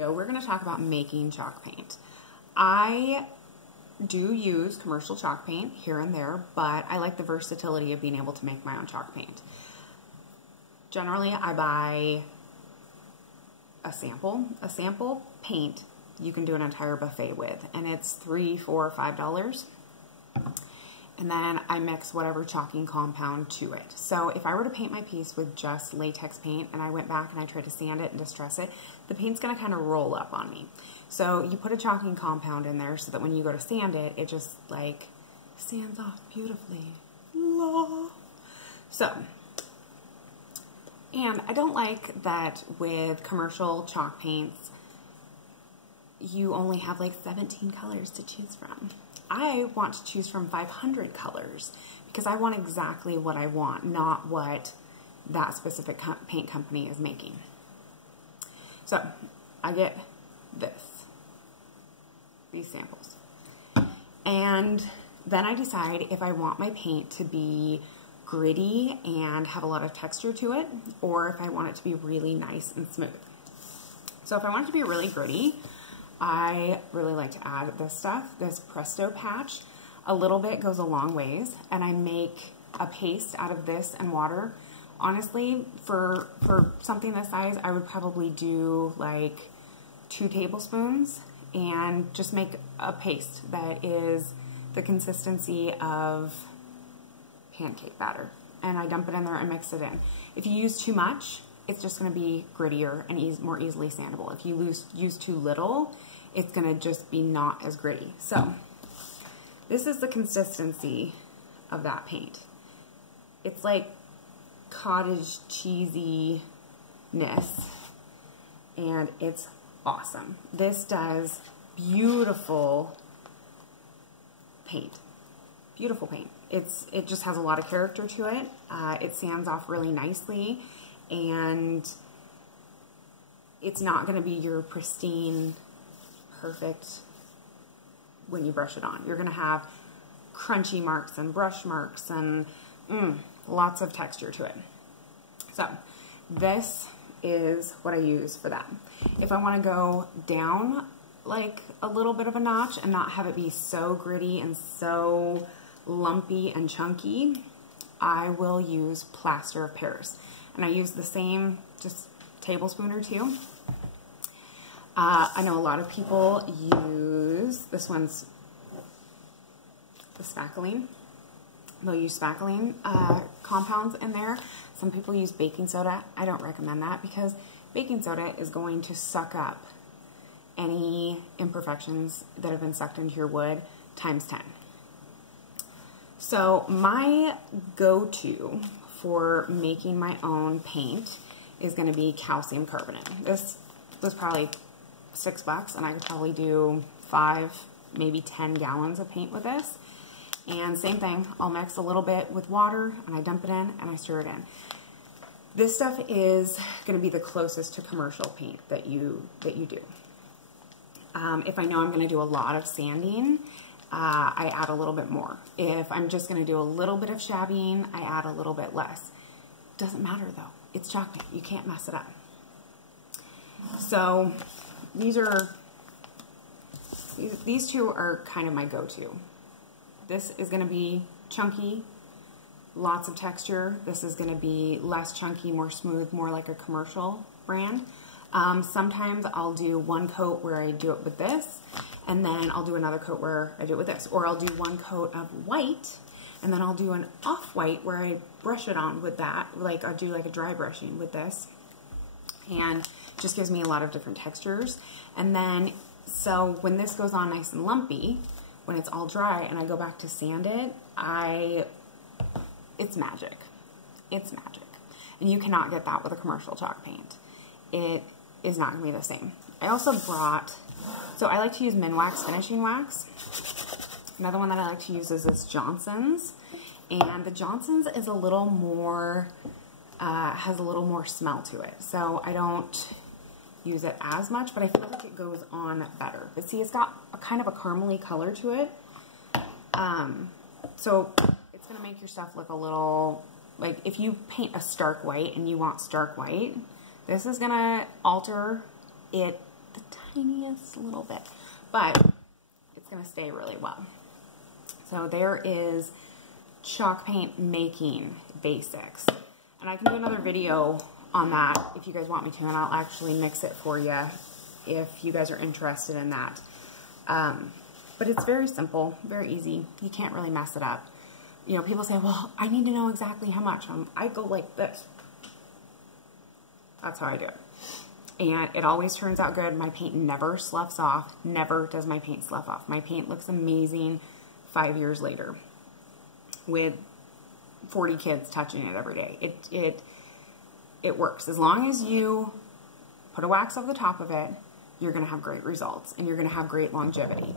We're going to talk about making chalk paint. I do use commercial chalk paint here and there, but I like the versatility of being able to make my own chalk paint. Generally, I buy a sample paint you can do an entire buffet with, and it's $3, $4, $5. And then I mix whatever chalking compound to it. So if I were to paint my piece with just latex paint and I went back and I tried to sand it and distress it, the paint's gonna kind of roll up on me. So you put a chalking compound in there so that when you go to sand it, it just like sands off beautifully. La. So, and I don't like that with commercial chalk paints, you only have like 17 colors to choose from. I want to choose from 500 colors because I want exactly what I want, not what that specific paint company is making. So I get these samples. And then I decide if I want my paint to be gritty and have a lot of texture to it, or if I want it to be really nice and smooth. So if I want it to be really gritty, I really like to add this stuff, this Presto Patch. A little bit goes a long ways, and I make a paste out of this and water. Honestly, for something this size, I would probably do like 2 tablespoons and just make a paste that is the consistency of pancake batter. And I dump it in there and mix it in. If you use too much, it's just going to be grittier and more easily sandable. If you use too little, it's going to just be not as gritty. So this is the consistency of that paint. It's like cottage cheesiness, and it's awesome. This does beautiful paint. Beautiful paint. It just has a lot of character to it. It sands off really nicely, and it's not going to be your pristine, perfect when you brush it on. You're going to have crunchy marks and brush marks and lots of texture to it. So this is what I use for that. If I want to go down like a little bit of a notch and not have it be so gritty and so lumpy and chunky, I will use plaster of Paris. And I use the same, just tablespoon or 2. I know a lot of people use, this one's the spackling. They'll use spackling compounds in there. Some people use baking soda. I don't recommend that because baking soda is going to suck up any imperfections that have been sucked into your wood times 10. So my go-to for making my own paint is going to be calcium carbonate. This was probably $6 and I could probably do 5, maybe 10 gallons of paint with this. And same thing, I'll mix a little bit with water and I dump it in and I stir it in. This stuff is going to be the closest to commercial paint that you do. If I know I'm going to do a lot of sanding, I add a little bit more. If I'm just going to do a little bit of shabbying, I add a little bit less. Doesn't matter though. It's chalk paint. You can't mess it up. So these two are kind of my go-to. This is going to be chunky, lots of texture. This is going to be less chunky, more smooth, more like a commercial brand. Sometimes I'll do one coat where I do it with this, and then I'll do another coat where I do it with this. Or I'll do one coat of white, and then I'll do an off-white where I brush it on with that. Like I'll do like a dry brushing with this. And it just gives me a lot of different textures. And then, so when this goes on nice and lumpy, when it's all dry and I go back to sand it, it's magic. It's magic. And you cannot get that with a commercial chalk paint. It is not going to be the same. I also brought, so I like to use Minwax finishing wax. Another one that I like to use is this Johnson's. And the Johnson's is a little more, has a little more smell to it. So I don't use it as much, but I feel like it goes on better. But see, it's got a kind of a caramely color to it. So it's going to make your stuff look a little, like if you paint a stark white and you want stark white, this is going to alter it tiniest little bit, but it's going to stay really well. So there is chalk paint making basics. And I can do another video on that if you guys want me to, and I'll actually mix it for you if you guys are interested in that. But it's very simple, very easy. You can't really mess it up. You know, people say, well, I need to know exactly how much. I go like this. That's how I do it. And it always turns out good. My paint never sloughs off. Never does my paint slough off. My paint looks amazing 5 years later with 40 kids touching it every day. It works. As long as you put a wax over the top of it, you're going to have great results and you're going to have great longevity.